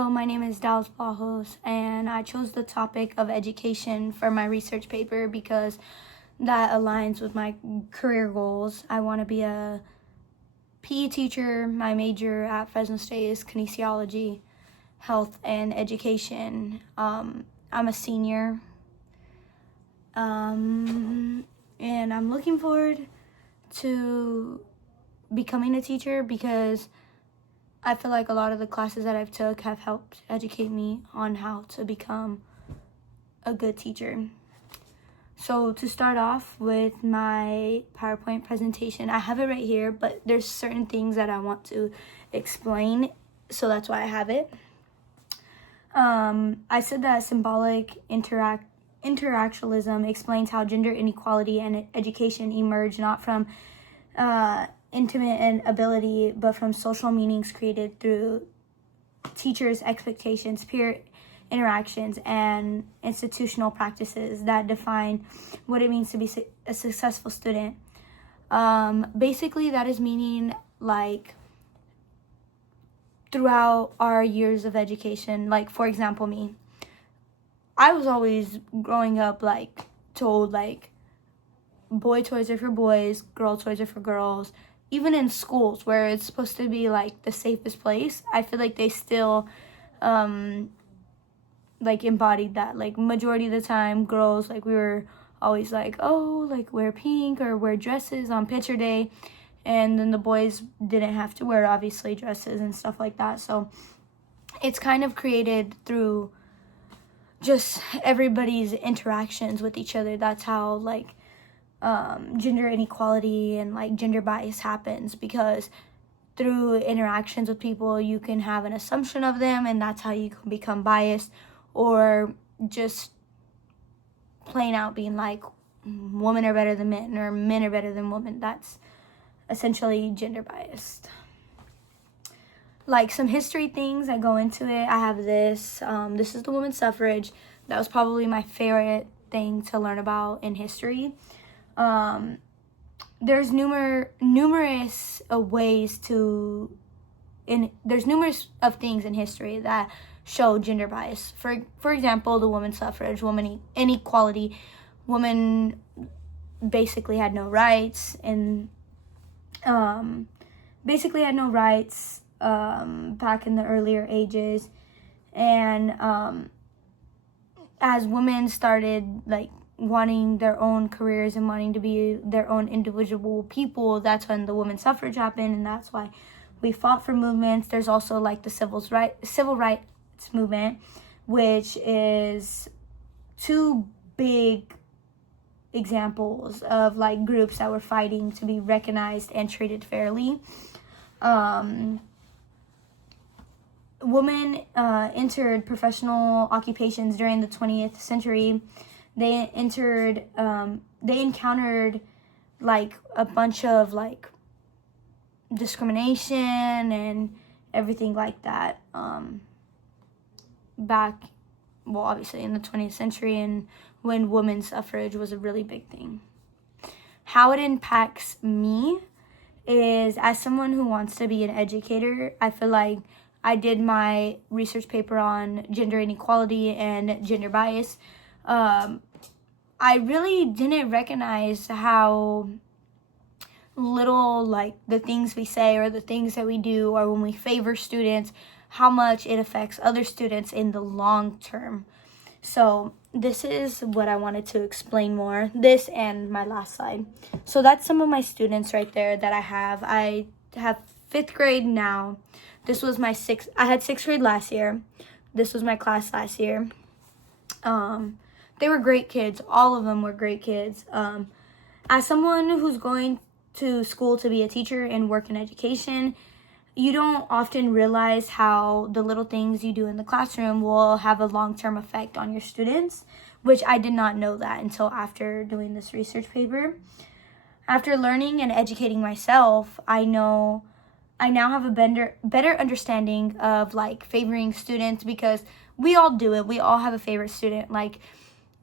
Hello, my name is Dallas Bajos, and I chose the topic of education for my research paper because that aligns with my career goals. I want to be a PE teacher. My major at Fresno State is kinesiology, health, and education. I'm a senior, and I'm looking forward to becoming a teacher because I feel like a lot of the classes that I've took have helped educate me on how to become a good teacher. So to start off with my PowerPoint presentation, I have it right here, but there's certain things that I want to explain, so that's why I have it. I said that symbolic interactualism explains how gender inequality and education emerge not from intimate and ability, but from social meanings created through teachers' expectations, peer interactions, and institutional practices that define what it means to be a successful student. Basically, that is meaning like throughout our years of education, like for example, me, I was always growing up like told like boy toys are for boys, girl toys are for girls. Even in schools where it's supposed to be like the safest place, I feel like they still like embodied that. Like majority of the time, girls, like we were always like, oh, like wear pink or wear dresses on picture day, and then the boys didn't have to wear obviously dresses and stuff like that. So it's kind of created through just everybody's interactions with each other. That's how like gender inequality and like gender bias happens, because through interactions with people you can have an assumption of them, and that's how you can become biased, or just plain out being like women are better than men or men are better than women. That's essentially gender biased. Like some history things that go into it, I have this. This is the women's suffrage. That was probably my favorite thing to learn about in history. There's numerous ways to, there's numerous of things in history that show gender bias. For example, the women's suffrage, women inequality, women basically had no rights, and basically had no rights back in the earlier ages, and as women started like wanting their own careers and wanting to be their own individual people, that's when the women's suffrage happened, and that's why we fought for movements. There's also like the civil rights movement, which is two big examples of like groups that were fighting to be recognized and treated fairly. Women entered professional occupations during the 20th century. They encountered like a bunch of like discrimination and everything like that back, well, obviously in the 20th century, and when women's suffrage was a really big thing. How it impacts me is, as someone who wants to be an educator, I feel like I did my research paper on gender inequality and gender bias. I really didn't recognize how little like the things we say or the things that we do, or when we favor students, how much it affects other students in the long term. So this is what I wanted to explain more, this and my last slide. So that's some of my students right there that I have. I have 5th grade now. This was my I had 6th grade last year. This was my class last year. They were great kids. All of them were great kids. As someone who's going to school to be a teacher and work in education, you don't often realize how the little things you do in the classroom will have a long-term effect on your students, which I did not know that until after doing this research paper. After learning and educating myself, I now have a better understanding of like favoring students, because we all do it. We all have a favorite student, like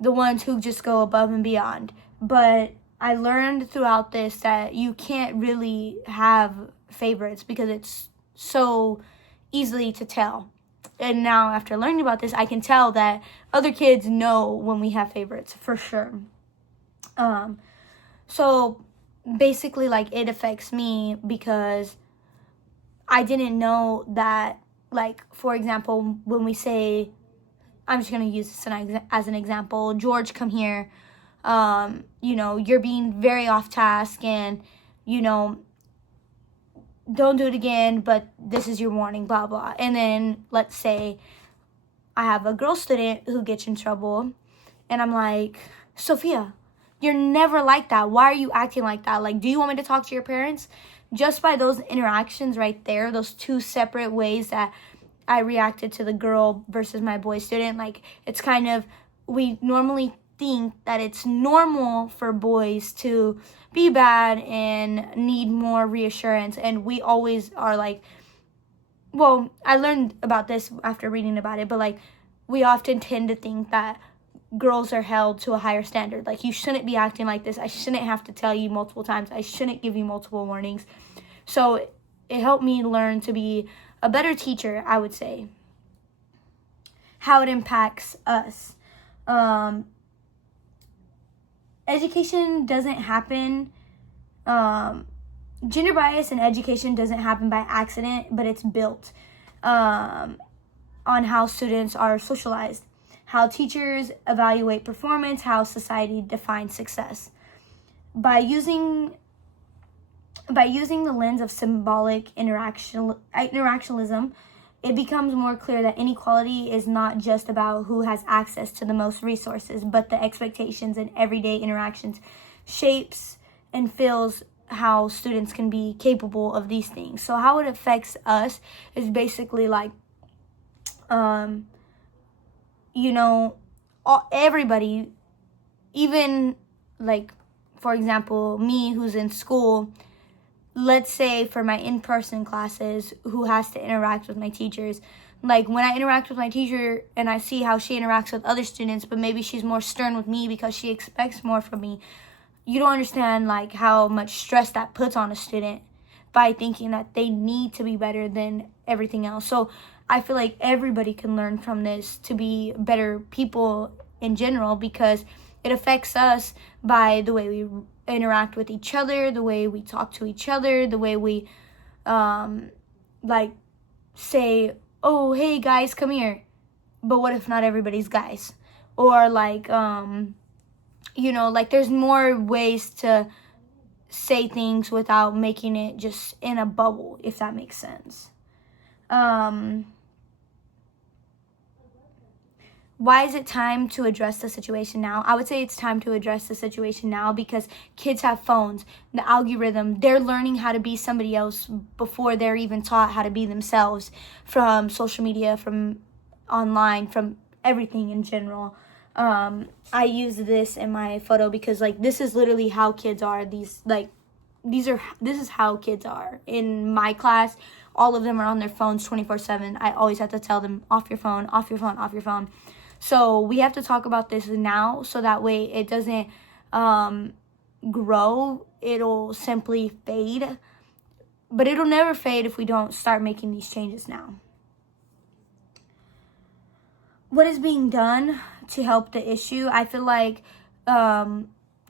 the ones who just go above and beyond. But I learned throughout this that you can't really have favorites because it's so easily to tell. and now after learning about this, I can tell that other kids know when we have favorites for sure. So basically, like, it affects me because I didn't know that, like, for example, when we say, I'm just going to use this as an example, George, come here, you're being very off task, and, don't do it again, but this is your warning, blah, blah. And then let's say I have a girl student who gets in trouble, and I'm like, Sophia, you're never like that. Why are you acting like that? Like, do you want me to talk to your parents? Just by those interactions right there, those two separate ways that I reacted to the girl versus my boy student, like, it's kind of, we normally think that it's normal for boys to be bad and need more reassurance, and we always are like, well, I learned about this after reading about it, but like, we often tend to think that girls are held to a higher standard. Like, you shouldn't be acting like this. I shouldn't have to tell you multiple times. I shouldn't give you multiple warnings. So it helped me learn to be a better teacher, I would say. How it impacts us. Education doesn't happen, gender bias in education doesn't happen by accident, but it's built on how students are socialized, how teachers evaluate performance, how society defines success. By using the lens of symbolic interactionalism, it becomes more clear that inequality is not just about who has access to the most resources, but the expectations and everyday interactions shapes and fills how students can be capable of these things. So how it affects us is basically like, everybody, even like, for example, me who's in school, let's say for my in-person classes, who has to interact with my teachers. Like, when I interact with my teacher and I see how she interacts with other students, but maybe she's more stern with me because she expects more from me, you don't understand like how much stress that puts on a student by thinking that they need to be better than everything else. So I feel like everybody can learn from this to be better people in general, because it affects us by the way we interact with each other, the way we talk to each other, the way we say, oh, hey guys, come here. But what if not everybody's guys? Or like, there's more ways to say things without making it just in a bubble, if that makes sense. Why is it time to address the situation now? I would say it's time to address the situation now because kids have phones, the algorithm, they're learning how to be somebody else before they're even taught how to be themselves, from social media, from online, from everything in general. I use this in my photo because like this is literally how kids are. This is how kids are. In my class, all of them are on their phones 24/7. I always have to tell them, off your phone, off your phone, off your phone. So we have to talk about this now so that way it doesn't grow. It'll simply fade. But it'll never fade if we don't start making these changes now. What is being done to help the issue? I feel like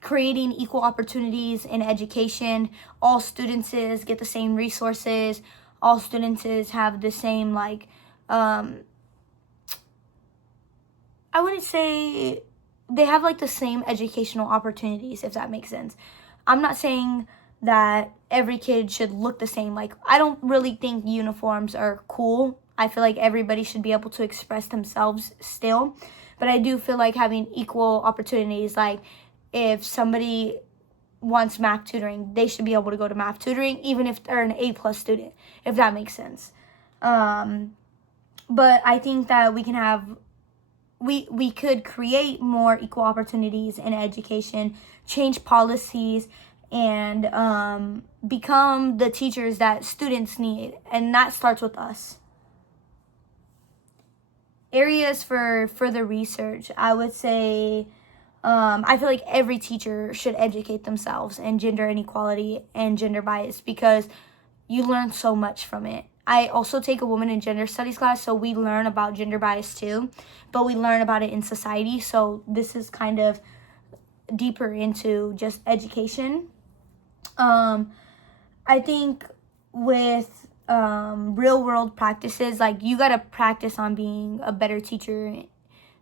creating equal opportunities in education. All students get the same resources. All students have the same I wouldn't say they have like the same educational opportunities, if that makes sense. I'm not saying that every kid should look the same. Like, I don't really think uniforms are cool. I feel like everybody should be able to express themselves still. But I do feel like having equal opportunities, like if somebody wants math tutoring, they should be able to go to math tutoring, even if they're an A+ student, if that makes sense. But I think that we can have we could create more equal opportunities in education, change policies, and become the teachers that students need. And that starts with us. Areas for further research, I would say, I feel like every teacher should educate themselves in gender inequality and gender bias because you learn so much from it. I also take a woman in gender studies class, so we learn about gender bias too, but we learn about it in society. So this is kind of deeper into just education. I think with real world practices, like you gotta practice on being a better teacher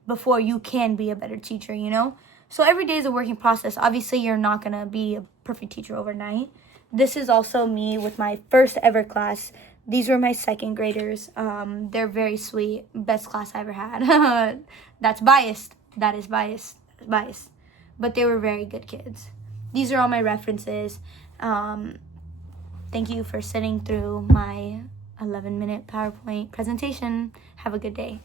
before you can be a better teacher, you know? So every day is a working process. Obviously, you're not gonna be a perfect teacher overnight. This is also me with my first ever class. These were my second graders. They're very sweet. Best class I ever had. That's biased. That is biased. That's biased. But they were very good kids. These are all my references. Thank you for sitting through my 11-minute PowerPoint presentation. Have a good day.